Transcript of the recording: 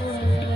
to yeah. me.